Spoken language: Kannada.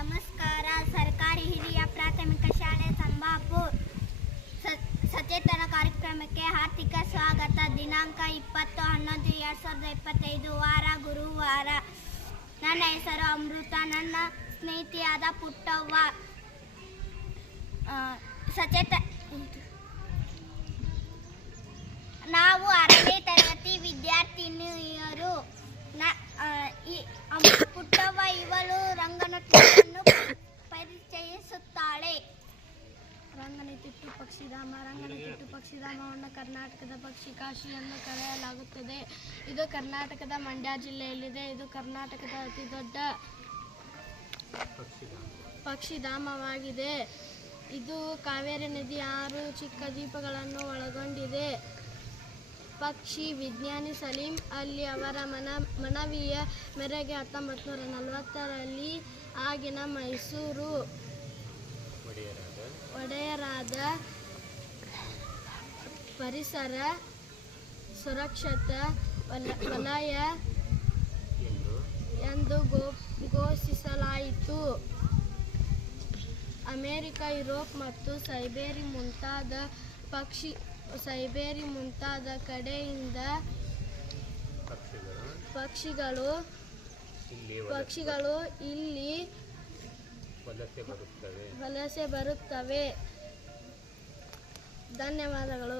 ನಮಸ್ಕಾರ. ಸರ್ಕಾರಿ ಹಿರಿಯ ಪ್ರಾಥಮಿಕ ಶಾಲೆ ಸಂಬಾಪುರ್ ಸಚೇತನ ಕಾರ್ಯಕ್ರಮಕ್ಕೆ ಹಾರ್ದಿಕ ಸ್ವಾಗತ. ದಿನಾಂಕ 20/11/2025 ವಾರ ಗುರುವಾರ. ನನ್ನ ಹೆಸರು ಅಮೃತ. ನನ್ನ ಸ್ನೇಹಿತೆಯಾದ ಪುಟ್ಟವ್ವ. ನಾವು 6ನೇ ತರಗತಿ ವಿದ್ಯಾರ್ಥಿನಿಯರು. ಪುಟ್ಟವ್ವ ಇವಳು ರಂಗನತಿಟ್ಟನ್ನು ಪರಿಚಯಿಸುತ್ತಾಳೆ. ರಂಗನತಿಟ್ಟು ಪಕ್ಷಿಧಾಮ. ರಂಗನತಿಟ್ಟು ಪಕ್ಷಿಧಾಮವನ್ನು ಕರ್ನಾಟಕದ ಪಕ್ಷಿ ಕಾಶಿ ಎಂದು ಕರೆಯಲಾಗುತ್ತದೆ. ಇದು ಕರ್ನಾಟಕದ ಮಂಡ್ಯ ಜಿಲ್ಲೆಯಲ್ಲಿದೆ. ಇದು ಕರ್ನಾಟಕದ ಅತಿ ದೊಡ್ಡ ಪಕ್ಷಿಧಾಮವಾಗಿದೆ. ಇದು ಕಾವೇರಿ ನದಿ 6 ಚಿಕ್ಕ ದ್ವೀಪಗಳನ್ನು ಒಳಗೊಂಡಿದೆ. ಪಕ್ಷಿ ವಿಜ್ಞಾನಿ ಸಲೀಂ ಅಲಿ ಅವರ ಮನವಿಯ ಮೇರೆಗೆ 1940ರಲ್ಲಿ ಆಗಿನ ಮೈಸೂರು ಒಡೆಯರಾದ ಪರಿಸರ ಸುರಕ್ಷತಾ ವಲಯ ಎಂದು ಘೋಷಿಸಲಾಯಿತು. ಅಮೆರಿಕ, ಯುರೋಪ್ ಮತ್ತು ಸೈಬೇರಿ ಮುಂತಾದ ಕಡೆಯಿಂದ ಪಕ್ಷಿಗಳು ಇಲ್ಲಿ ವಲಸೆ ಬರುತ್ತವೆ. ಧನ್ಯವಾದಗಳು.